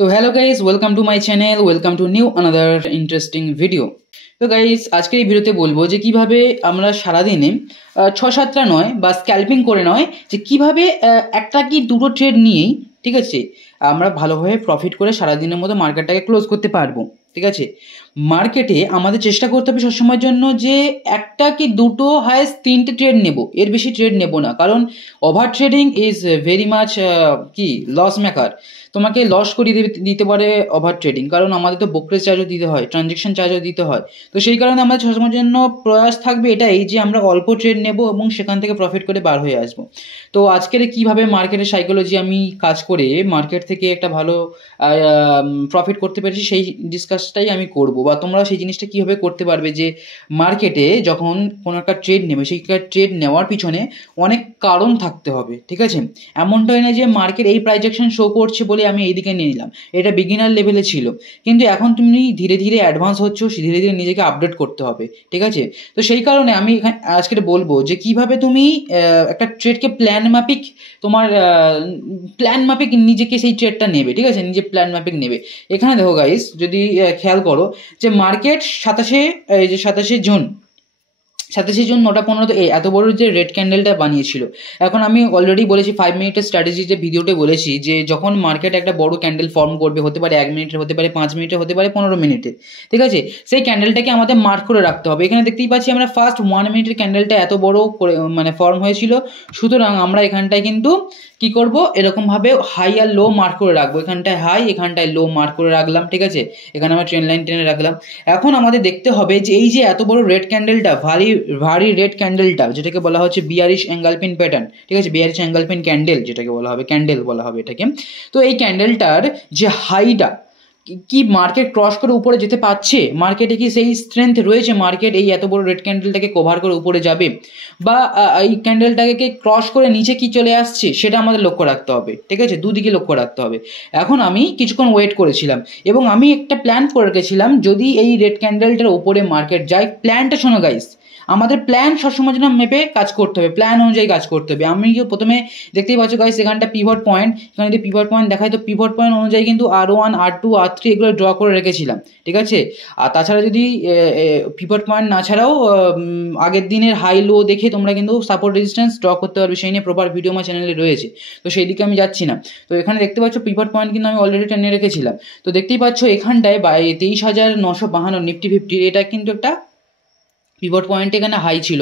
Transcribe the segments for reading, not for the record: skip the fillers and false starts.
তো hello guys, welcome to my channel, welcome to new another interesting video. তো guys, আজকের এই ভিডিওতে বলবো যে কিভাবে আমরা সারাদিনে 6-7টা নয় বা স্ক্যাল্পিং করে নয়, যে কিভাবে একটা কি দুটো ট্রেড নিয়েই, ঠিক আছে, আমরা ভালোভাবে প্রফিট করে সারাদিনের মতো মার্কেটটাকে ক্লোজ করতে পারবো। ঠিক আছে, মার্কেটে আমাদের চেষ্টা করতে হবে সবসময়ের জন্য যে একটা কি দুটো হায়েস্ট 3টে ট্রেড নেব, এর বেশি ট্রেড নেব না, কারণ over trading is very much কি লস মেকার। তোমাকে লস করিয়ে দিতে পারে ওভার ট্রেডিং, কারণ আমাদের তো ব্রোকারেজ চার্জও দিতে হয়, ট্রানজ্যাকশন চার্জও দিতে হয়। তো সেই কারণে আমাদের সবসময়ের জন্য প্রয়াস থাকবে এটাই যে আমরা অল্প ট্রেড নেব এবং সেখান থেকে প্রফিট করে বার হয়ে আসবো। তো আজকের কিভাবে মার্কেটের সাইকোলজি আমি কাজ করে মার্কেট থেকে একটা ভালো প্রফিট করতে পেরেছি সেই ডিসকাসটাই আমি করব, বা তোমরা সেই জিনিসটা কীভাবে করতে পারবে যে মার্কেটে যখন কোনো একটা ট্রেড নেবে সেই ট্রেড নেওয়ার পিছনে অনেক কারণ থাকতে হবে। ঠিক আছে, এমনটাই না যে মার্কেট এই প্রাইজেকশন শো করছে বলে আমি এইদিকে নিয়ে নিলাম, এটা বিগিনার লেভেলে ছিল, কিন্তু এখন তুমি ধীরে ধীরে অ্যাডভান্স হচ্ছ, ধীরে ধীরে নিজেকে আপডেট করতে হবে। ঠিক আছে, তো সেই কারণে আমি এখানে আজকে বলবো যে কিভাবে তুমি একটা ট্রেডকে প্ল্যান মাফিক, তোমার প্ল্যান মাফিক নিজেকে সেই ট্রেডটা নেবে। ঠিক আছে, নিজে প্ল্যান মাফিক নেবে। এখানে দেখো গাইস, যদি খেয়াল করো যে মার্কেট 27শে জুন 9:15 এত বড় যে রেড ক্যান্ডেলটা বানিয়েছিল। এখন আমি অলরেডি বলেছি 5 মিনিটের স্ট্র্যাটেজিতে ভিডিওতে বলেছি যে যখন মার্কেট একটা বড় ক্যান্ডেল ফর্ম করবে, হতে পারে 1 মিনিটের, হতে পারে 5 মিনিটের, হতে পারে 15 মিনিটের। ঠিক আছে, সেই ক্যান্ডেলটাকে আমাদের মার্ক করে রাখতে হবে। এখানে দেখতেই পাচ্ছি আমরা ফার্স্ট 1 মিনিটের ক্যান্ডেলটা এত বড় করে মানে ফর্ম হয়েছিল, সুতরাং আমরা এখানটায় কিন্তু কি করব, এরকমভাবে হাই আর লো মার্ক করে রাখবো। এখানটায় হাই, এখানটায় লো মার্ক করে রাখলাম। ঠিক আছে, এখানে আমরা ট্রেন লাইন টেনে রাখলাম। এখন আমাদের দেখতে হবে যে এই যে এত বড় রেড ক্যান্ডেলটা, ভারী রেড ক্যান্ডেলটা, যেটাকে বলা হচ্ছে বিয়ারিশ এঙ্গালপিন প্যাটার্ন। ঠিক আছে, বিয়ারিশ এঙ্গালপিন ক্যান্ডেল যেটাকে বলা হবে, ক্যান্ডেল বলা হবে এটাকে। তো এই ক্যান্ডেলটার যে হাইটা কি মার্কেট ক্রস করে উপরে যেতে পারছে, মার্কেটে কি সেই স্ট্রেংথ রয়েছে, মার্কেট এই এত বড় রেড ক্যান্ডেলটাকে কভার করে উপরে যাবে, বা এই ক্যান্ডেলটাকে ক্রস করে নিচে কি চলে আসছে, সেটা আমাদের লক্ষ্য রাখতে হবে। ঠিক আছে, দুদিকে লক্ষ্য রাখতে হবে। এখন আমি কিছুক্ষণ ওয়েট করেছিলাম এবং আমি একটা প্ল্যান করে রেখেছিলাম, যদি এই রেড ক্যান্ডেলটার উপরে মার্কেট যায়, প্ল্যানটা শোনো গাইস, আমাদের প্ল্যান সবসময় যেন মেপে কাজ করতে হবে, প্ল্যান অনুযায়ী কাজ করতে হবে। আমি প্রথমে দেখতেই পাচ্ছ গাইস, এখানটা পিভট পয়েন্ট, এখানে যদি পিভট পয়েন্ট দেখায় তো পিভট পয়েন্ট অনুযায়ী কিন্তু R1 R2 R3 এগুলো ড্র করে রেখেছিলাম। ঠিক আছে, আর তাছাড়া যদি পিভট পয়েন্ট না ছাড়াও আগের দিনের হাই লো দেখে তোমরা কিন্তু সাপোর্ট রেজিস্ট্যান্স ড্র করতে পারবে, সেই নিয়ে প্রপার ভিডিও আমার চ্যানেলে রয়েছে। তো সেই দিকে আমি যাচ্ছি না। তো এখানে দেখতে পাচ্ছ পিভট পয়েন্ট কিন্তু আমি অলরেডি টেনে রেখেছিলাম। তো দেখতেই পাচ্ছ এখানটায় 23,952 নিফটি 50, এটা কিন্তু একটা পিভট পয়েন্ট এখানে হাই ছিল।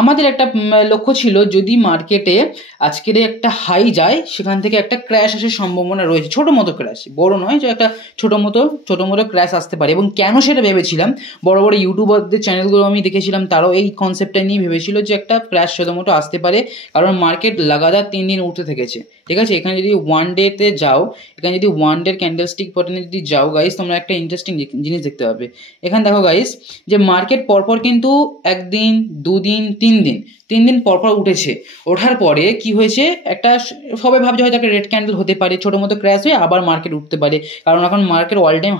আমাদের একটা লক্ষ্য ছিল, যদি মার্কেটে আজকের একটা হাই যায়, সেখান থেকে একটা ক্র্যাশ আসার সম্ভাবনা রয়েছে, ছোটো মতো ক্র্যাশ, বড় নয়, যে একটা ছোটো মতো ক্র্যাশ আসতে পারে। এবং কেন সেটা ভেবেছিলাম, বড় বড় ইউটিউবারদের চ্যানেলগুলো আমি দেখেছিলাম, তারাও এই কনসেপ্টটা নিয়ে ভেবেছিল যে একটা ক্র্যাশ ছোটো মোটো আসতে পারে, কারণ মার্কেট লাগাতার 3 দিন উঠতে থেকেছে। ঠিক আছে, এখানে যদি ওয়ান ডেতে যাও, এখানে যদি ওয়ান ডের ক্যান্ডেলস্টিক প্যাটার্নে যদি যাও গাইস, তোমরা একটা ইন্টারেস্টিং জিনিস দেখতে পাবে। এখানে দেখো গাইস, যে মার্কেট পরপর কিন্তু 1 দিন 2 দিন 3 দিন পরপর উঠেছে। ওঠার পরে কি হয়েছে, একটা সবাই ভাবছে হয়তো একটা রেড ক্যান্ডেল হতে পারে, ছোটো মতো ক্র্যাশ হয়ে আবার মার্কেট উঠতে পারে, কারণ এখন market all time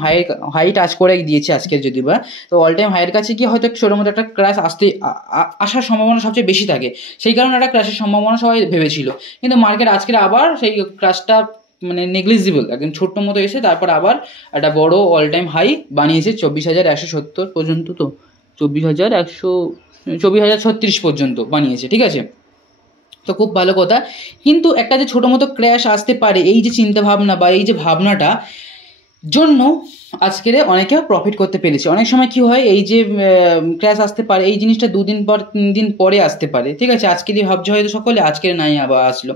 high touch করে দিয়েছে আজকের, যদি বা তো অল টাইম হাইয়ের কাছে গিয়ে হয়তো ছোটো মতো একটা ক্র্যাশ আসার সম্ভাবনা সবচেয়ে বেশি থাকে। সেই কারণে একটা ক্র্যাশের সম্ভাবনা সবাই ভেবেছিল, কিন্তু মার্কেট আজকের আবার সেই ক্র্যাশটা মানে নেগলিজিবল, একদম ছোট্ট মতো এসে তারপর আবার একটা বড় অল টাইম হাই বানিয়েছে 24,170 পর্যন্ত। তো 24,36 পর্যন্ত বানিয়েছে। ঠিক আছে, তো খুব ভালো কথা। কিন্তু একটা যে ছোটো মতো ক্র্যাশ আসতে পারে, এই যে চিন্তাভাবনা বা এই যে ভাবনাটা জন্য আজকের অনেকে প্রফিট করতে পেরেছে। অনেক সময় কি হয়, এই যে ক্র্যাশ আসতে পারে, এই জিনিসটা 2 দিন পর 3 দিন পরে আসতে পারে। ঠিক আছে, আজকেরই ভাবছে হয়তো সকলে, আজকের নাই আবার আসলো।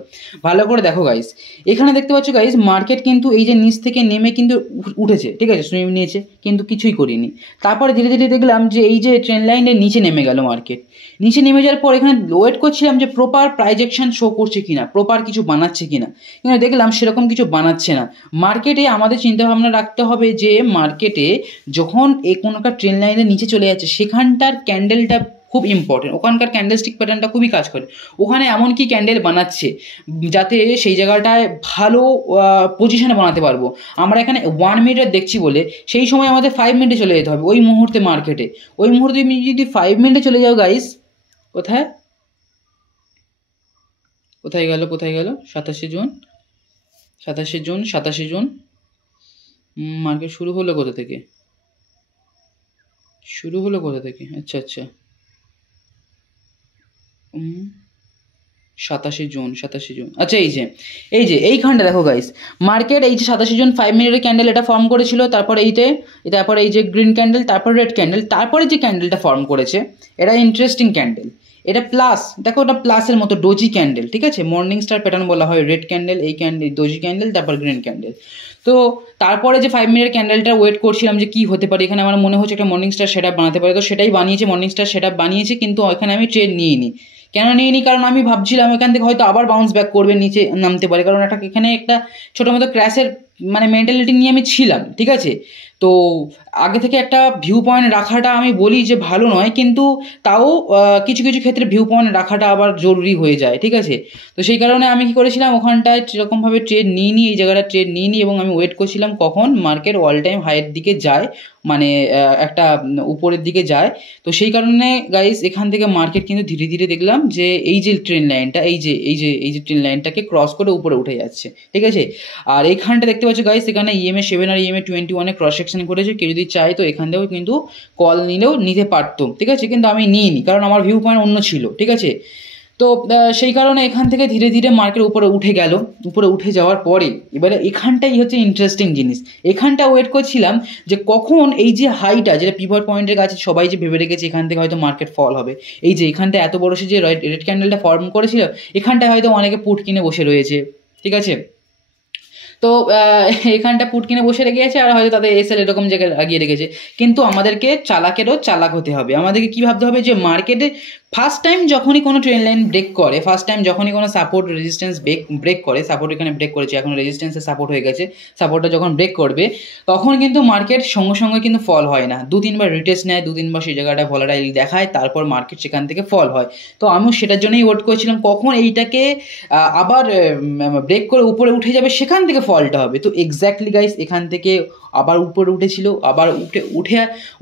ভালো করে দেখো গাইস, এখানে দেখতে পাচ্ছ গাইস, মার্কেট কিন্তু এই যে নিচ থেকে নেমে কিন্তু উঠেছে। ঠিক আছে, সুইং নিয়েছে, কিন্তু কিছুই করিনি। তারপরে ধীরে ধীরে দেখলাম যে এই যে ট্রেন লাইনের নিচে নেমে গেল মার্কেট। নিচে নেমে যাওয়ার পর এখানে ওয়েট করছিলাম যে প্রপার প্রাইজেকশন শো করছে কিনা, প্রপার কিছু বানাচ্ছে কিনা, কিন্তু দেখলাম সেরকম কিছু বানাচ্ছে না। মার্কেটে আমাদের চিন্তাভাবনা রাখতে হবে যে মার্কেটে যখন কোনো একটা ট্রেন লাইনের নিচে চলে যাচ্ছে, সেখানটার ক্যান্ডেলটা খুব ইম্পর্টেন্ট, ওখানকার ক্যান্ডেলস্টিক প্যাটার্নটা খুবই কাজ করে। ওখানে এমন কি ক্যান্ডেল বানাচ্ছে যাতে সেই জায়গাটায় ভালো পজিশনে বানাতে পারবো। আমরা এখানে 1 মিনিটের দেখছি বলে সেই সময় আমাদের 5 মিনিটে চলে যেতে হবে ওই মুহূর্তে মার্কেটে। ওই মুহূর্তে তুমি যদি 5 মিনিটে চলে যাও গাইস, কোথায় গেল 27শে জুন মার্কেট শুরু হলো কোথা থেকে? শুরু হলো কোথা থেকে? আচ্ছা আচ্ছা। 27 জুন, 27 জুন, আচ্ছা এই যে এইখানটা দেখো গাইস, মার্কেট এই যে 27 জুন 5 মিনিটের ক্যান্ডেল এটা ফর্ম করেছিল, তারপর তারপরে এই যে গ্রিন ক্যান্ডেল, তারপর রেড ক্যান্ডেল, তারপরে যে ক্যান্ডেলটা ফর্ম করেছে এটা ইন্টারেস্টিং ক্যান্ডেল। এটা প্লাস, দেখো ওটা প্লাসের মতো ডোজি ক্যান্ডেল, ঠিক আছে, মর্নিং স্টার প্যাটার্ন বলা হয়। রেড ক্যান্ডেল, এই ক্যান্ডেল ডোজি ক্যান্ডেল, তারপর গ্রিন ক্যান্ডেল। তো তারপরে যে 5 মিনিটের ক্যান্ডেলটা ওয়েট করছিলাম যে কি হতে পারে, এখানে আমার মনে হচ্ছে একটা মর্নিং স্টার সেটআপ বানাতে পারে, তো সেটাই বানিয়েছে, মর্নিং স্টার সেটআপ বানিয়েছে, কিন্তু এখানে আমি ট্রেড নিইনি। কেন নিইনি? কারণ আমি ভাবছিলাম এখান থেকে হয়তো আবার বাউন্স ব্যাক করবে, নিচে নামতে পারে, কারণ এখানে একটা ছোটো মতো ক্র্যাশের মানে মেন্টালিটি নিয়ে আমি ছিলাম, ঠিক আছে। তো আগে থেকে একটা ভিউ পয়েন্ট রাখাটা আমি বলি যে ভালো নয়, কিন্তু তাও কিছু কিছু ক্ষেত্রে ভিউ পয়েন্ট রাখাটা আবার জরুরি হয়ে যায়, ঠিক আছে। তো সেই কারণে আমি কী করেছিলাম, ওখানটায় সেরকমভাবে ট্রেড নিইনি, এই জায়গাটা ট্রেড নিইনি, এবং আমি ওয়েট করছিলাম কখন মার্কেট অল টাইম হাইয়ের দিকে যায়, মানে একটা উপরের দিকে যায়। তো সেই কারণে গাইস এখান থেকে মার্কেট কিন্তু ধীরে ধীরে দেখলাম যে এই যে ট্রেন লাইনটা, এই যে ট্রেন লাইনটাকে ক্রস করে উপরে উঠে যাচ্ছে, ঠিক আছে। আর এইখানটা দেখতে পাচ্ছ গাইস, এখানে EMA 7 আর EMA 21 ক্রস সেকশন করেছে, কেউ যদি চায় তো এখান থেকেও কিন্তু কল নিলেও নিতে পারতো, ঠিক আছে, কিন্তু আমি নিইনি কারণ আমার ভিউ পয়েন্ট অন্য ছিল, ঠিক আছে। তো সেই কারণে এখান থেকে ধীরে ধীরে মার্কেট উপরে উঠে গেল। উপরে উঠে যাওয়ার পরে এবারে এখানটাই হচ্ছে ইন্টারেস্টিং জিনিস, এখানটা ওয়েট করছিলাম যে কখন এই যে হাইটা, যেটা পিভট পয়েন্টের কাছে সবাই যে ভেবে রেখেছে এখান থেকে হয়তো মার্কেট ফল হবে, এই যে এখানটা এত বড় সে যে রেড ক্যান্ডেলটা ফর্ম করেছিল, এখানটায় হয়তো অনেকে পুট কিনে বসে রয়েছে, ঠিক আছে। তো এখানটা পুট কিনে বসে রেখে গেছে, আর হয়তো তাদের এসএল এরকম জায়গায় লাগিয়ে রেখেছে। কিন্তু আমাদেরকে চালাকেরও চালাক হতে হবে, আমাদেরকে কী ভাবতে হবে যে মার্কেটে ফার্স্ট টাইম যখনই কোনো ট্রেন লাইন ব্রেক করে, ফার্স্ট টাইম যখনই কোনো সাপোর্ট রেজিস্ট্যান্স ব্রেক করে, সাপোর্ট এখানে ব্রেক করেছে, এখন রেজিস্ট্যান্সে সাপোর্ট হয়ে গেছে, সাপোর্টটা যখন ব্রেক করবে তখন কিন্তু মার্কেট সঙ্গে সঙ্গে কিন্তু ফল হয় না, 2-3বার রিটেস্ট নেয়, 2-3বার সেই জায়গাটা ভলাটাইল দেখায়, তারপর মার্কেট সেখান থেকে ফল হয়। তো আমিও সেটার জন্যই ওয়েট করেছিলাম কখন এইটাকে আবার ব্রেক করে উপরে উঠে যাবে, সেখান থেকে ফলটা হবে। তো এক্স্যাক্টলি গাইস এখান থেকে আবার উপরে উঠেছিল, আবার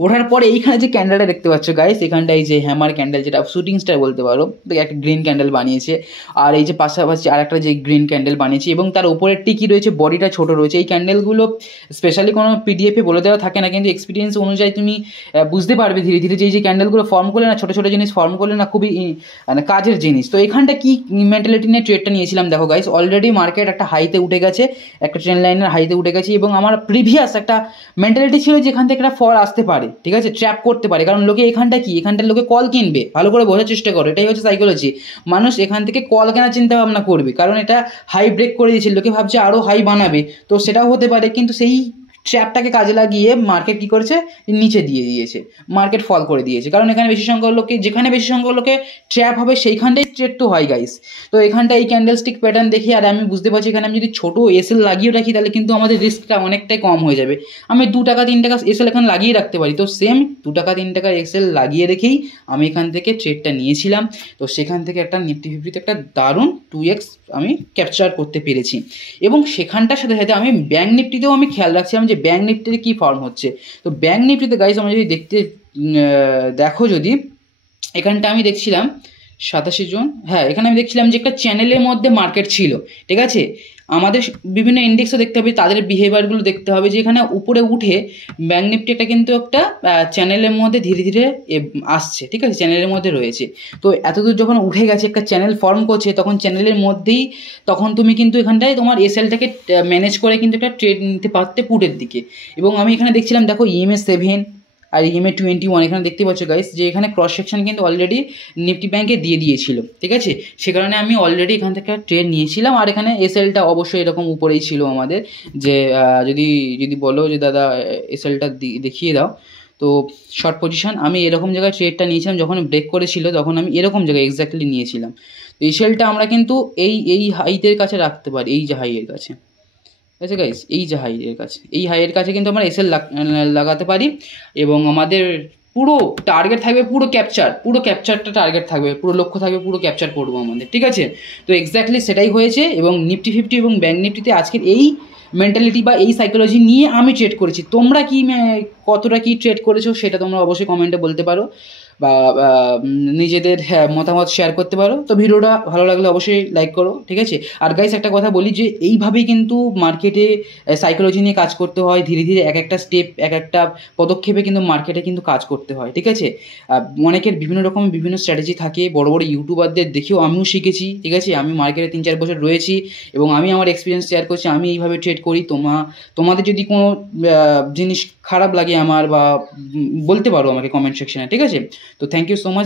ওঠার পরে এইখানে যে ক্যান্ডেলটা দেখতে পাচ্ছ গাইস, এখানটায় যে হ্যামার ক্যান্ডেল, যেটা শুটিং স্টার বলতে পারো, একটা গ্রিন ক্যান্ডেল বানিয়েছে, আর এই যে পাশাপাশি আর একটা যে গ্রিন ক্যান্ডেল বানিয়েছে, এবং তার উপরের টিকি রয়েছে, বডিটা ছোট রয়েছে। এই ক্যান্ডেলগুলো স্পেশালি কোনো পিডিএফে বলে দেওয়া থাকে না, কিন্তু এক্সপিরিয়েন্স অনুযায়ী তুমি বুঝতে পারবে ধীরে ধীরে যে ক্যান্ডেলগুলো ফর্ম করলে না, ছোটো ছোটো জিনিস ফর্ম করলে না খুবই মানে কাজের জিনিস। তো এখানটা কি মেন্টালিটি নিয়ে ট্রেডটা নিয়েছিলাম, দেখো গাইস অলরেডি মার্কেট একটা হাইতে উঠে গেছে, একটা ট্রেন লাইনের হাইতে উঠে গেছে, এবং আমার প্রিভিয়াস একটা মেন্টালিটি ছিল যে এখান থেকে একটা ফল আসতে পারে, ঠিক আছে, ট্র্যাপ করতে পারে, কারণ লোকে এখানটার লোকে কল কিনবে, ভালো করে বোঝার চেষ্টা করো, এটাই হচ্ছে সাইকোলজি। মানুষ এখান থেকে কল কেনার চিন্তা ভাবনা করবে, কারণ এটা হাই ব্রেক করে দিয়েছে, লোকে ভাবছে আরও হাই বানাবে, তো সেটাও হতে পারে, কিন্তু সেই ট্র্যাপটাকে কাজে লাগিয়ে মার্কেট কী করেছে, নিচে দিয়ে দিয়েছে, মার্কেট ফল করে দিয়েছে, কারণ এখানে বেশি সংখ্যক লোকে, যেখানে বেশি সংখ্যক লোকে ট্র্যাপ হবে সেইখানটাই ট্রেড তো হয় গাইস। তো এখানটা এই ক্যান্ডেলস্টিক প্যাটার্ন দেখি, আর আমি বুঝতে পারছি এখানে আমি যদি ছোটো এসএল লাগিয়ে রাখি তাহলে কিন্তু আমাদের রিস্কটা অনেকটাই কম হয়ে যাবে। আমি 2 টাকা 3 টাকা এসএল এখানে লাগিয়ে রাখতে পারি, তো সেম 2 টাকা 3 টাকার এসএল লাগিয়ে রেখেই আমি এখান থেকে ট্রেডটা নিয়েছিলাম। তো সেখান থেকে একটা নিফটি ফিফটিতে একটা দারুণ 2x আমি ক্যাপচার করতে পেরেছি, এবং সেখানটার সাথে সাথে আমি ব্যাঙ্ক নিফটিতেও আমি খেয়াল রাখছিলাম যে ব্যাঙ্ক নিফটিতে কী ফর্ম হচ্ছে। তো ব্যাঙ্ক নিফটিতে গাইস আমরা যদি দেখো যদি এখানটা আমি দেখছিলাম 27 জুন, হ্যাঁ এখানে আমি দেখছিলাম যে একটা চ্যানেলের মধ্যে মার্কেট ছিল, ঠিক আছে। আমাদের বিভিন্ন ইন্ডেক্সও দেখতে হবে, তাদের বিহেভিয়ারগুলো দেখতে হবে, যে এখানে উপরে উঠে ব্যাঙ্ক নিফটি একটা কিন্তু একটা চ্যানেলের মধ্যে ধীরে ধীরে আসছে, ঠিক আছে, চ্যানেলের মধ্যে রয়েছে। তো এতদূর যখন উঠে গেছে, একটা চ্যানেল ফর্ম করছে, তখন চ্যানেলের মধ্যেই তখন তুমি কিন্তু এখানটায় তোমার এসএলটাকে ম্যানেজ করে কিন্তু একটা ট্রেড নিতে পারতে পুটের দিকে। এবং আমি এখানে দেখছিলাম দেখো EMA 7 আর EMA 21 এখানে দেখতে পাচ্ছ গাইস যে এখানে ক্রস সেকশন কিন্তু অলরেডি নিফটি ব্যাঙ্কে দিয়ে দিয়েছিল, ঠিক আছে। সে কারণে আমি অলরেডি এখান থেকে ট্রেড নিয়েছিলাম, আর এখানে এসএলটা অবশ্যই এরকম উপরেই ছিল আমাদের, যে যদি বলো যে দাদা এসএলটা দেখিয়ে দাও, তো শর্ট পজিশন আমি এরকম জায়গায় ট্রেডটা নিয়েছিলাম, যখন ব্রেক করেছিল তখন আমি এরকম জায়গায় এক্স্যাক্টলি নিয়েছিলাম। তো এসএলটা আমরা কিন্তু এই হাইটের কাছে রাখতে পারি, এই যে হাইয়ের কাছে, আচ্ছা গাইস এই যে হাইয়ের কাছে কিন্তু আমরা এসএল লাগাতে পারি, এবং আমাদের পুরো টার্গেট থাকবে পুরো ক্যাপচারটা টার্গেট থাকবে, পুরো লক্ষ্য থাকবে পুরো ক্যাপচার করবো আমাদের, ঠিক আছে। তো এক্স্যাক্টলি সেটাই হয়েছে, এবং নিফটি ফিফটি এবং ব্যাঙ্ক নিফটিতে আজকের এই মেন্টালিটি বা এই সাইকোলজি নিয়ে আমি ট্রেড করেছি। তোমরা কি কতটা কি ট্রেড করেছো সেটা তোমরা অবশ্যই কমেন্টে বলতে পারো। বা নিজেদের মতামত শেয়ার করতে পারো। তো ভিডিওটা ভালো লাগলে অবশ্যই লাইক করো, ঠিক আছে। আর গাইস একটা কথা বলি যে এইভাবেই কিন্তু মার্কেটে সাইকোলজি নিয়ে কাজ করতে হয়, ধীরে ধীরে এক একটা স্টেপ, এক একটা পদক্ষেপে কিন্তু মার্কেটে কিন্তু কাজ করতে হয়, ঠিক আছে। অনেকের বিভিন্ন রকম বিভিন্ন স্ট্র্যাটেজি থাকে, বড় বড় ইউটিউবারদের দেখেও আমিও শিখেছি, ঠিক আছে। আমি মার্কেটে 3-4 বছর রয়েছি এবং আমি আমার এক্সপিরিয়েন্স শেয়ার করছি, আমি এইভাবে ট্রেড করি। তোমাদের যদি কোনো জিনিস খারাপ লাগে আমার বা বলতে পারো আমাকে কমেন্ট সেকশনে, ঠিক আছে। তো থ্যাংক ইউ সো মাচ।